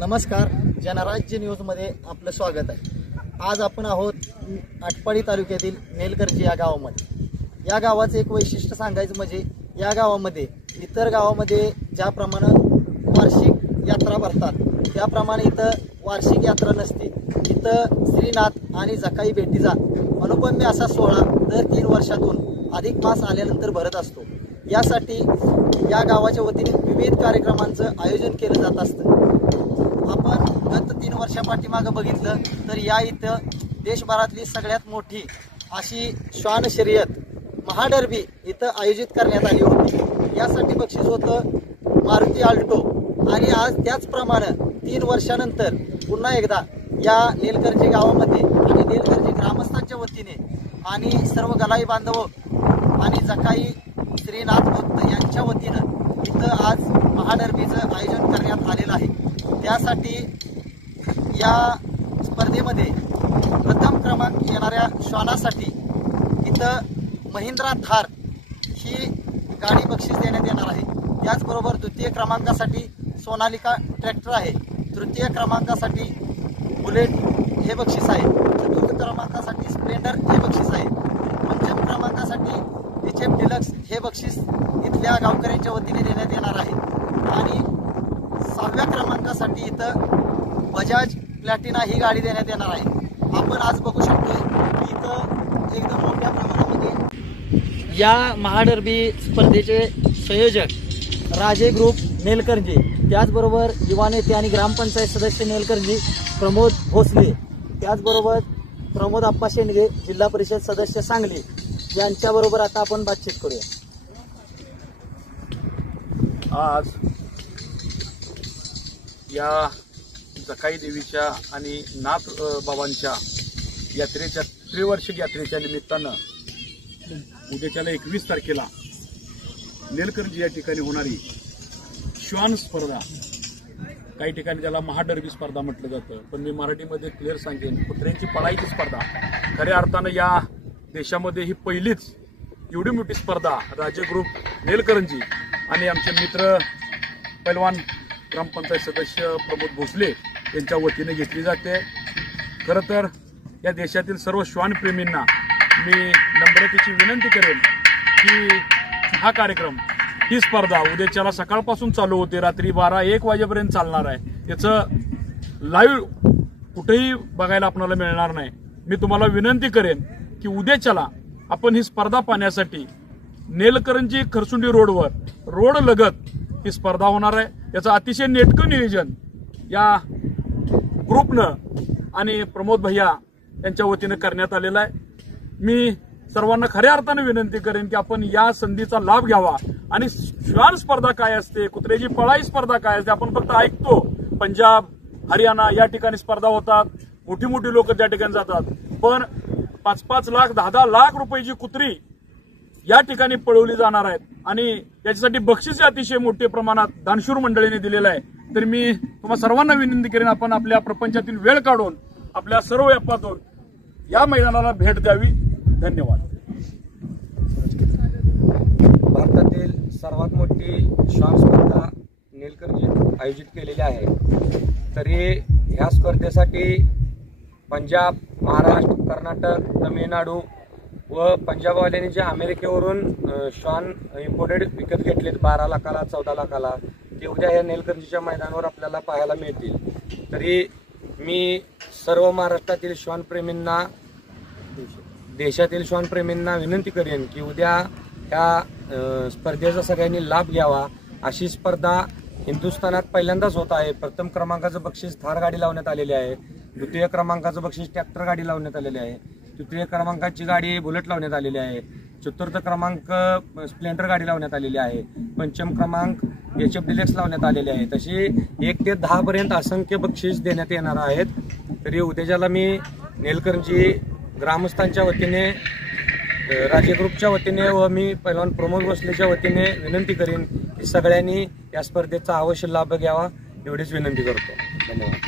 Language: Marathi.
नमस्कार, जनराज्य न्यूजमध्ये आपलं स्वागत आहे। आज आपण आहोत आटपाडी तालुक्यातील नेलकर्जी या गावामध्ये। या गावाचं एक वैशिष्ट्य सांगायचं म्हणजे या गावामध्ये इतर गावामध्ये ज्याप्रमाणे वार्षिक यात्रा भरतात त्याप्रमाणे इथं वार्षिक यात्रा नसते। इथं श्रीनाथ आणि जकाई भेटीचा अनुपम्य असा सोहळा दर 3 वर्षातून अधिक मास आल्यानंतर भरत असतो। यासाठी या गावाच्या वतीने विविध कार्यक्रमांचं आयोजन केलं जात असतं। आपण गत 3 वर्षापाठीमागे बघितलं तर या इथं देशभरातली सगळ्यात मोठी अशी श्वान शर्यत महाडर्बी इथं आयोजित करण्यात आली होती। यासाठी बक्षीस होतं मारुती आल्टो आणि आज त्याचप्रमाणे 3 वर्षानंतर पुन्हा एकदा या नेलकर्जी गावामध्ये आणि नेलकर्जी ग्रामस्थांच्या वतीने आणि सर्व गलाई बांधव आणि जकाई श्रीनाथ भक्त यांच्या वतीनं इथं आज महाडर्बीचं आयोजन करण्यात आलेलं आहे। त्यासाठी या स्पर्धेमध्ये प्रथम क्रमांक येणाऱ्या श्वानासाठी इथं महिंद्रा थार ही गाडी बक्षीस देण्यात येणार आहे। त्याचबरोबर द्वितीय क्रमांकासाठी सोनालिका ट्रॅक्टर आहे। तृतीय क्रमांकासाठी बुलेट हे बक्षीस आहे। चतुर्थ क्रमांकासाठी स्प्लेंडर हे बक्षीस आहे। पंचम क्रमांकासाठी HF डिलक्स हे बक्षीस इथल्या गावकऱ्यांच्या वतीने देण्यात येणार आहे आणि 6व्या क्रमांकासाठी इथं बजाज प्लॅटिना ही गाडी देण्यात येणार आहे। आपण आज बघू शकतो इथं एकदम मोठ्या प्रमाणामध्ये या महाडर्बी स्पर्धेचे संयोजक राजे ग्रुप नेलकर्जी, त्याचबरोबर युवा नेते आणि ग्रामपंचायत सदस्य नेलकर्जी प्रमोद भोसले, त्याचबरोबर प्रमोद आप्पा शेंडगे जिल्हा परिषद सदस्य सांगली यांच्याबरोबर आता आपण बातचीत करूया। आज या जकाई देवीच्या आणि नाथ बाबांच्या यात्रेच्या त्रिवार्षिक यात्रेच्या निमित्तानं उद्याच्याला 21 तारखेला नेलकर्जी या ठिकाणी होणारी श्वान स्पर्धा, काही ठिकाणी त्याला महाडर्बी स्पर्धा म्हटलं जातं, पण मी मराठीमध्ये क्लिअर सांगेन कुत्र्यांची पळाईची स्पर्धा। खऱ्या अर्थानं या देशामध्ये ही पहिलीच एवढी मोठी स्पर्धा राजे ग्रुप नेलकर्जी आणि आमचे मित्र पैलवान ग्रामपंचायत सदस्य प्रमोद भोसले यांच्या वतीने घेतली जाते। खरं तर या देशातील सर्व श्वानप्रेमींना मी नम्रतेची विनंती करेन की हा कार्यक्रम, ही स्पर्धा उद्याच्याला सकाळपासून चालू होते, रात्री 12-1 वाजेपर्यंत चालणार आहे। याचं लाईव्ह कुठेही बघायला आपल्याला मिळणार नाही। मी तुम्हाला विनंती करेन की उद्याच्याला आपण ही स्पर्धा पाहण्यासाठी नेलकर्जी खरसुंडी रोड लगत ही स्पर्धा होणार आहे। याचं अतिशय नेटकं नियोजन या ग्रुपनं आणि प्रमोद भैया यांच्या वतीनं करण्यात आलेलं आहे। मी सर्वांना खऱ्या अर्थाने विनंती करेन की आपण या संधीचा लाभ घ्यावा आणि श्वान स्पर्धा काय असते, कुत्र्याची पळाई स्पर्धा काय असते, आपण फक्त ऐकतो। पंजाब, हरियाणा या ठिकाणी स्पर्धा होतात, मोठी मोठी लोक त्या ठिकाणी जातात, पण 5-5 लाख 10-10 लाख रुपयाची कुत्री या ठिकाणी पळवली जाणार आहेत आणि याच्यासाठी बक्षीस अतिशय मोठ्या प्रमाणात दानशूर मंडळीने दिलेलं आहे। तर मी तुम्हा सर्वांना विनंती करेन आपण आपल्या प्रपंचातील वेळ काढून आपल्या सर्व व्यापातून या मैदानाला भेट द्यावी। धन्यवाद। भारतातील सर्वात मोठी श्वान स्पर्धा नेलकर्जी आयोजित केलेली आहे। तरी ह्या स्पर्धेसाठी पंजाब, महाराष्ट्र, कर्नाटक, तमिळनाडू व पंजाबवाल्यांनी जे अमेरिकेवरून श्वान इम्पोर्टेड विकत घेतलेत 12 लाखाला 14 लाखाला, ते उद्या या नेलकर्जीच्या मैदानावर आपल्याला पाहायला मिळतील। तरी मी सर्व महाराष्ट्रातील श्वानप्रेमींना, देशातील श्वानप्रेमींना विनंती करेन की उद्या ह्या स्पर्धेचा सगळ्यांनी लाभ घ्यावा। अशी स्पर्धा हिंदुस्थानात पहिल्यांदाच होत आहे। प्रथम क्रमांकाचं बक्षीस थार गाडी लावण्यात आलेली आहे, द्वितीय क्रमांकाचं बक्षीस ट्रॅक्टर गाडी लावण्यात आलेली आहे, तृतीय क्रमांकाची गाडी बुलेट लावण्यात आलेली आहे, चतुर्थ क्रमांक स्प्लेंडर गाडी लावण्यात आलेली आहे, पंचम क्रमांक HF डिलक्स लावण्यात आलेले आहे। तशी 1 ते 10 पर्यंत असंख्य बक्षीस देण्यात येणार आहेत। तरी उद्याच्याला मी नेलकर्जी ग्रामस्थांच्या वतीने, राजे ग्रुपच्या वतीने व मी पैलवान प्रमोद भोसलेच्या वतीने विनंती करेन की सगळ्यांनी या स्पर्धेचा अवश्य लाभ घ्यावा, एवढीच विनंती करतो। धन्यवाद।